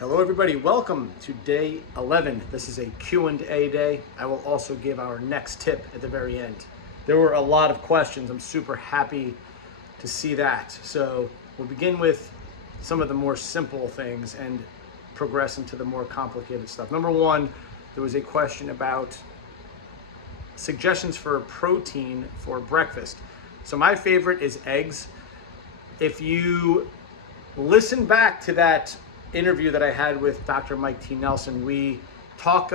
Hello everybody, welcome to day 11. This is a Q&A day. I will also give our next tip at the very end. There were a lot of questions. I'm super happy to see that. So we'll begin with some of the more simple things and progress into the more complicated stuff. Number one, there was a question about suggestions for protein for breakfast. So my favorite is eggs. If you listen back to that interview that I had with Dr. Mike T. Nelson, we talked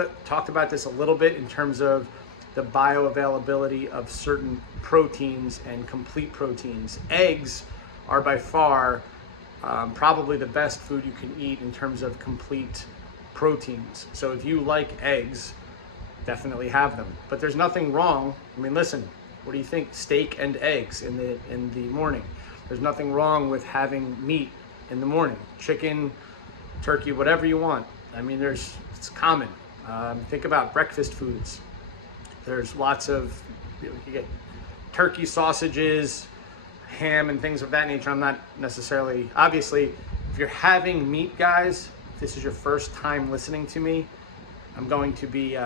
about this a little bit in terms of the bioavailability of certain proteins and complete proteins. Eggs are by far probably the best food you can eat in terms of complete proteins. So if you like eggs, definitely have them. But there's nothing wrong. I mean, listen, what do you think? Steak and eggs in the morning. There's nothing wrong with having meat in the morning. Chicken, turkey, whatever you want. I mean, it's common. Think about breakfast foods. There's lots of, you get turkey sausages, ham, and things of that nature. I'm not necessarily, obviously, if you're having meat, guys, if this is your first time listening to me, I'm going to be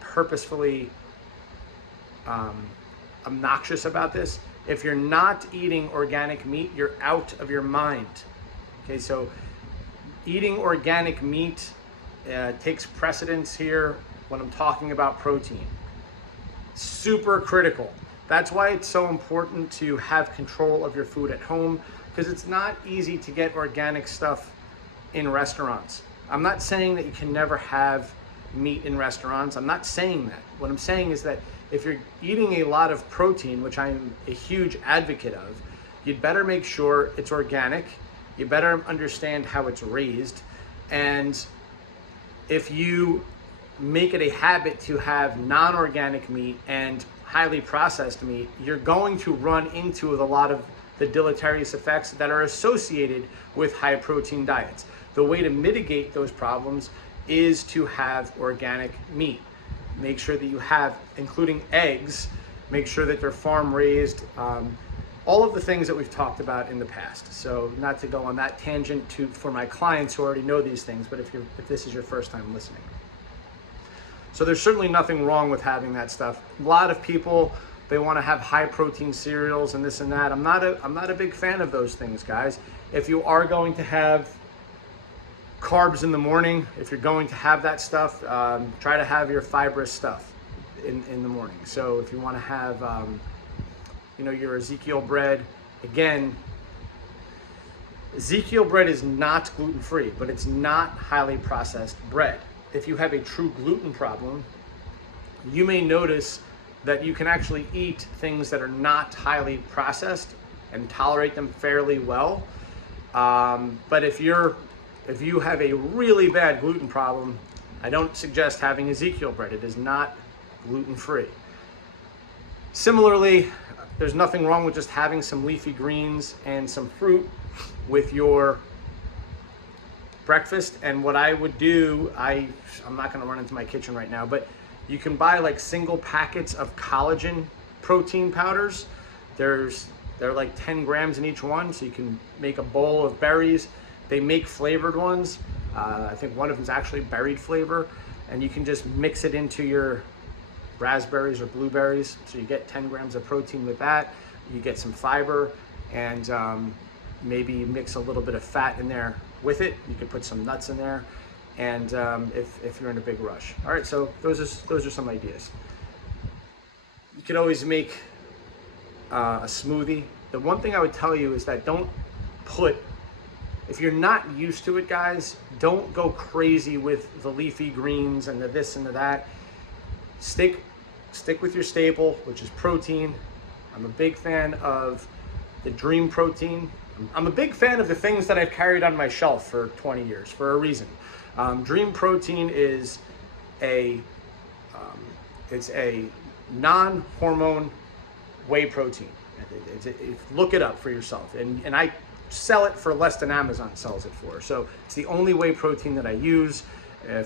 purposefully obnoxious about this. If you're not eating organic meat, you're out of your mind. Okay, so eating organic meat takes precedence here when I'm talking about protein. Super critical. That's why it's so important to have control of your food at home, because it's not easy to get organic stuff in restaurants. I'm not saying that you can never have meat in restaurants. I'm not saying that. What I'm saying is that if you're eating a lot of protein, which I'm a huge advocate of, you'd better make sure it's organic. You better understand how it's raised. And if you make it a habit to have non-organic meat and highly processed meat, you're going to run into a lot of the deleterious effects that are associated with high protein diets. The way to mitigate those problems is to have organic meat. Make sure that you have, including eggs, make sure that they're farm raised, all of the things that we've talked about in the past. So not to go on that tangent for my clients who already know these things, but if this is your first time listening. So there's certainly nothing wrong with having that stuff. A lot of people, they want to have high protein cereals and this and that. I'm not a big fan of those things, guys. If you are going to have carbs in the morning, if you're going to have that stuff, try to have your fibrous stuff in the morning. So if you want to have your Ezekiel bread. Again, Ezekiel bread is not gluten-free, but it's not highly processed bread. If you have a true gluten problem, you may notice that you can actually eat things that are not highly processed and tolerate them fairly well. But if you have a really bad gluten problem, I don't suggest having Ezekiel bread. It is not gluten-free. Similarly, there's nothing wrong with just having some leafy greens and some fruit with your breakfast. And what I would do, I'm not going to run into my kitchen right now, but you can buy like single packets of collagen protein powders. They're like 10 grams in each one, so you can make a bowl of berries. They make flavored ones. I think one of them is actually berry flavor, and you can just mix it into your raspberries or blueberries. So you get 10 grams of protein with that. You get some fiber, and maybe mix a little bit of fat in there with it. You can put some nuts in there, and if you're in a big rush. All right, so those are some ideas. You could always make a smoothie. The one thing I would tell you is that if you're not used to it, guys, don't go crazy with the leafy greens and the this and the that. Stick with your staple, which is protein. I'm a big fan of the Dream Protein. I'm a big fan of the things that I've carried on my shelf for 20 years for a reason. Dream Protein is it's a non-hormone whey protein. Look it up for yourself. And I sell it for less than Amazon sells it for. So it's the only whey protein that I use.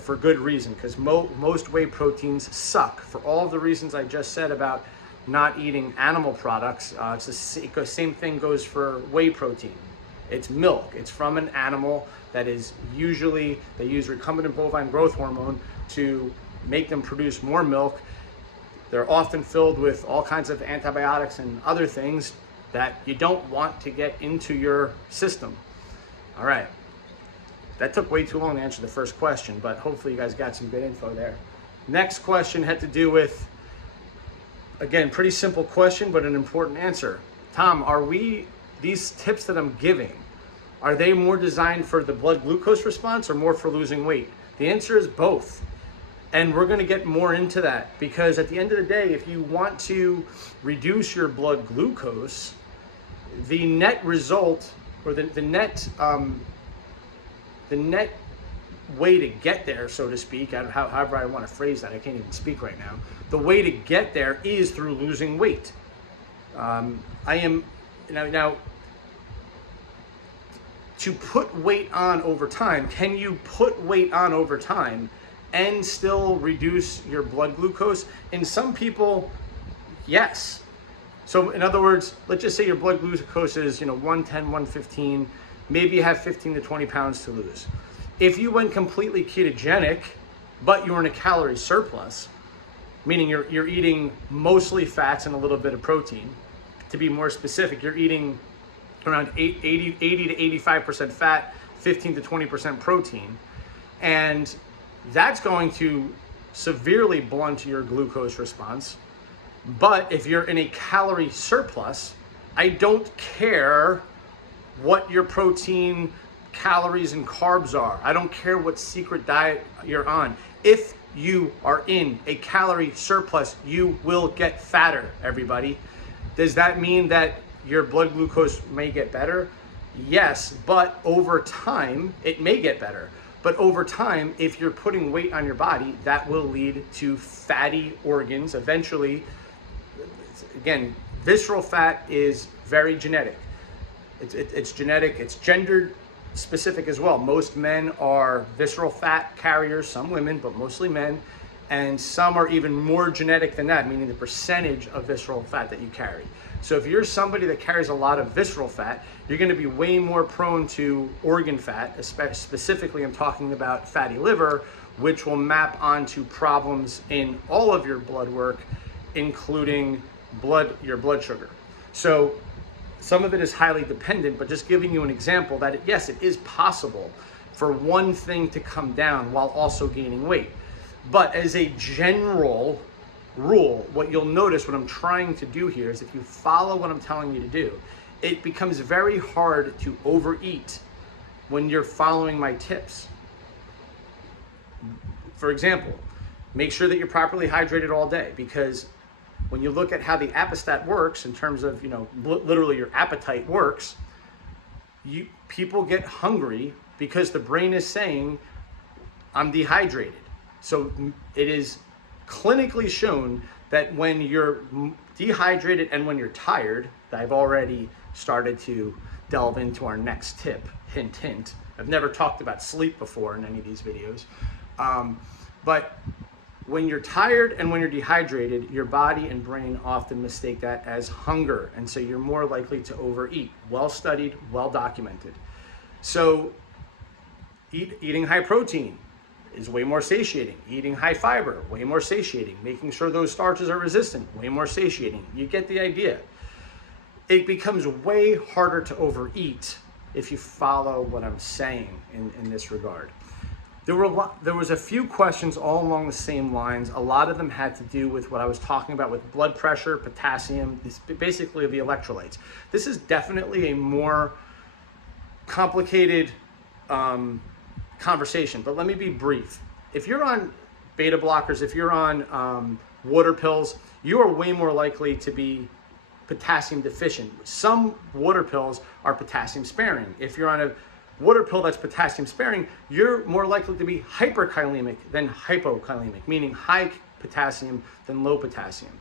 For good reason, because most whey proteins suck for all the reasons I just said about not eating animal products. It's the same thing goes for whey protein. It's milk. It's from an animal that is usually, they use recombinant bovine growth hormone to make them produce more milk. They're often filled with all kinds of antibiotics and other things that you don't want to get into your system. All right. That took way too long to answer the first question, but hopefully you guys got some good info there. Next question had to do with, again, pretty simple question, but an important answer. Tom, these tips that I'm giving, are they more designed for the blood glucose response or more for losing weight? The answer is both. And we're gonna get more into that, because at the end of the day, if you want to reduce your blood glucose, the net result, or the net way to get there, so to speak, however I want to phrase that, I can't even speak right now. The way to get there is through losing weight. Now, to put weight on over time, can you put weight on over time and still reduce your blood glucose? In some people, yes. So in other words, let's just say your blood glucose is 110, 115, maybe you have 15 to 20 pounds to lose. If you went completely ketogenic, but you're in a calorie surplus, meaning you're eating mostly fats and a little bit of protein, to be more specific, you're eating around 80 to 85% fat, 15 to 20% protein, and that's going to severely blunt your glucose response. But if you're in a calorie surplus, I don't care what your protein, calories, and carbs are. I don't care what secret diet you're on. If you are in a calorie surplus, you will get fatter, everybody. Does that mean that your blood glucose may get better? Yes, but over time, it may get better. But over time, if you're putting weight on your body, that will lead to fatty organs. Eventually, again, visceral fat is very genetic. It's genetic, it's gendered specific as well. Most men are visceral fat carriers, some women, but mostly men. And some are even more genetic than that, meaning the percentage of visceral fat that you carry. So if you're somebody that carries a lot of visceral fat, you're gonna be way more prone to organ fat, specifically I'm talking about fatty liver, which will map onto problems in all of your blood work, including your blood sugar. So some of it is highly dependent, but just giving you an example that yes, it is possible for one thing to come down while also gaining weight. But as a general rule, what you'll notice, what I'm trying to do here is if you follow what I'm telling you to do, it becomes very hard to overeat when you're following my tips. For example, make sure that you're properly hydrated all day, because when you look at how the appestat works in terms of, literally your appetite works, people get hungry because the brain is saying, I'm dehydrated. So it is clinically shown that when you're dehydrated and when you're tired, I've already started to delve into our next tip, hint, hint. I've never talked about sleep before in any of these videos. But when you're tired and when you're dehydrated, your body and brain often mistake that as hunger. And so you're more likely to overeat. Well studied, well documented. So eating high protein is way more satiating. Eating high fiber, way more satiating. Making sure those starches are resistant, way more satiating. You get the idea. It becomes way harder to overeat if you follow what I'm saying in this regard. There was a few questions all along the same lines. A lot of them had to do with what I was talking about with blood pressure, potassium, basically the electrolytes. This is definitely a more complicated conversation, but let me be brief. If you're on beta blockers, if you're on water pills, you are way more likely to be potassium deficient. Some water pills are potassium sparing. If you're on a water pill that's potassium sparing, you're more likely to be hyperkalemic than hypokalemic, meaning high potassium than low potassium.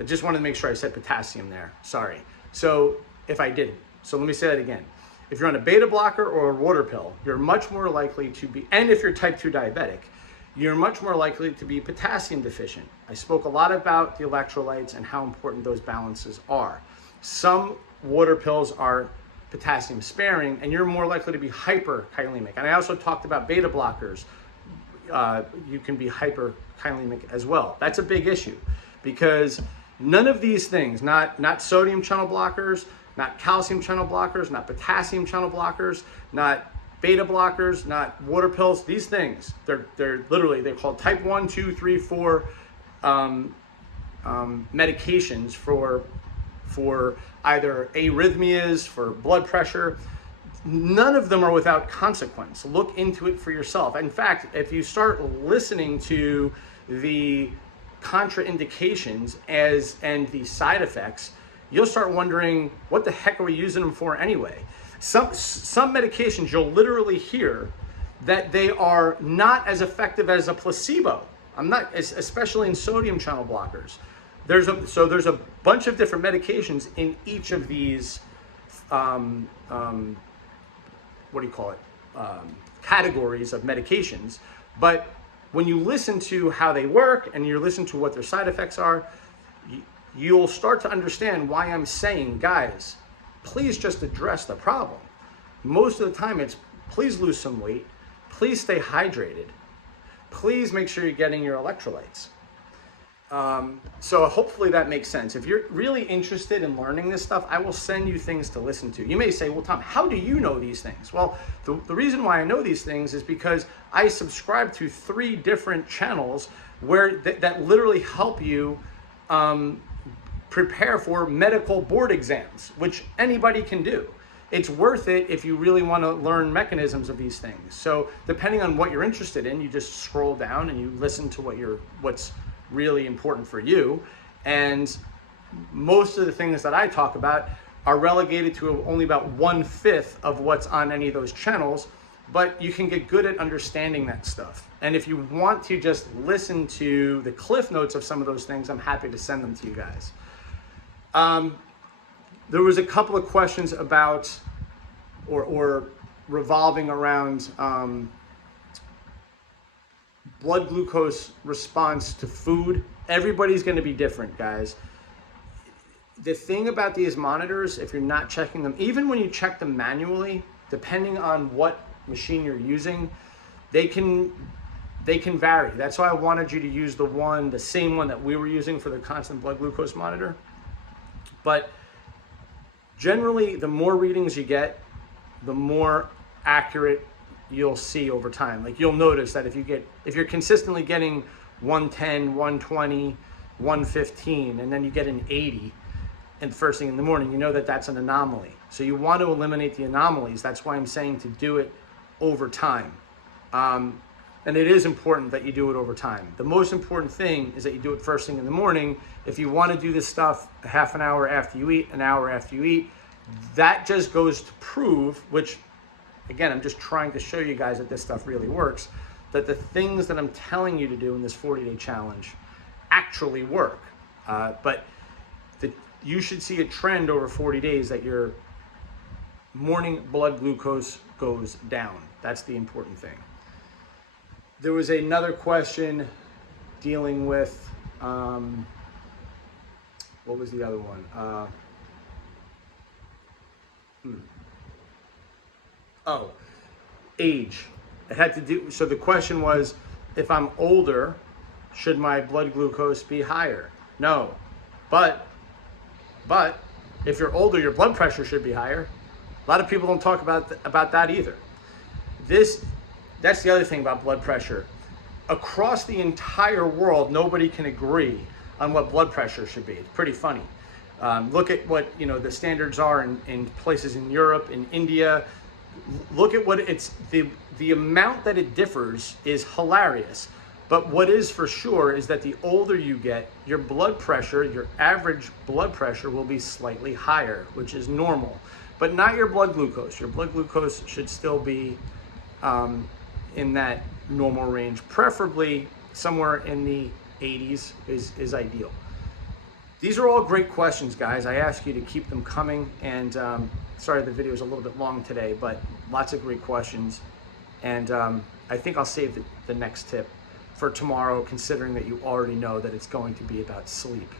I just wanted to make sure I said potassium there, sorry. So if I didn't, so let me say that again. If you're on a beta blocker or a water pill, you're much more likely to be, and if you're type 2 diabetic, you're much more likely to be potassium deficient. I spoke a lot about the electrolytes and how important those balances are. Some water pills are potassium sparing, and you're more likely to be hyperkylemic. And I also talked about beta blockers. You can be hyperkylemic as well. That's a big issue because none of these things, not sodium channel blockers, not calcium channel blockers, not potassium channel blockers, not beta blockers, not water pills, these things, they're literally, they're called type 1, 2, 3, 4 medications for either arrhythmias, for blood pressure. None of them are without consequence. Look into it for yourself. In fact, if you start listening to the contraindications and the side effects, you'll start wondering, what the heck are we using them for anyway? Some medications you'll literally hear that they are not as effective as a placebo. Especially in sodium channel blockers. There's a bunch of different medications in each of these categories of medications. But when you listen to how they work and you listen to what their side effects are, you'll start to understand why I'm saying, guys, please just address the problem. Most of the time it's, please lose some weight, please stay hydrated, please make sure you're getting your electrolytes. So hopefully that makes sense. If you're really interested in learning this stuff, I will send you things to listen to. You may say, well, Tom, how do you know these things? Well, the reason why I know these things is because I subscribe to 3 different channels where that literally help you prepare for medical board exams, which anybody can do. It's worth it if you really want to learn mechanisms of these things. So depending on what you're interested in, you just scroll down and you listen to what's really important for you. And most of the things that I talk about are relegated to only about 1/5 of what's on any of those channels, but you can get good at understanding that stuff. And if you want to just listen to the cliff notes of some of those things, I'm happy to send them to you guys. There was a couple of questions about or revolving around blood glucose response to food. Everybody's going to be different, guys. The thing about these monitors, if you're not checking them, even when you check them manually, depending on what machine you're using, they can vary. That's why I wanted you to use the same one that we were using for the constant blood glucose monitor. But generally, the more readings you get, the more accurate you'll see over time. Like, you'll notice that if you're consistently getting 110, 120, 115, and then you get an 80 and first thing in the morning, you know that that's an anomaly. So you want to eliminate the anomalies. That's why I'm saying to do it over time. And it is important that you do it over time. The most important thing is that you do it first thing in the morning. If you want to do this stuff a half an hour after you eat, an hour after you eat, that just goes to prove, which again, I'm just trying to show you guys that this stuff really works, that the things that I'm telling you to do in this 40-day challenge actually work. But you should see a trend over 40 days that your morning blood glucose goes down. That's the important thing. There was another question dealing with, what was the other one? Oh, age. It had to do, so the question was, if I'm older, should my blood glucose be higher? No, but if you're older, your blood pressure should be higher. A lot of people don't talk about that either. That's the other thing about blood pressure. Across the entire world, nobody can agree on what blood pressure should be. It's pretty funny. Look at what the standards are in places in Europe, in India. Look at what the amount that it differs is hilarious. But what is for sure is that the older you get, your blood pressure, your average blood pressure will be slightly higher, which is normal, but not your blood glucose. Your blood glucose should still be in that normal range, preferably somewhere in the 80s is ideal. These are all great questions, guys. I ask you to keep them coming, and sorry the video is a little bit long today, but lots of great questions. And I think I'll save the next tip for tomorrow, considering that you already know that it's going to be about sleep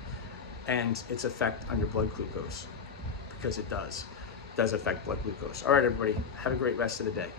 and its effect on your blood glucose, because it does. does affect blood glucose. All right, everybody, have a great rest of the day.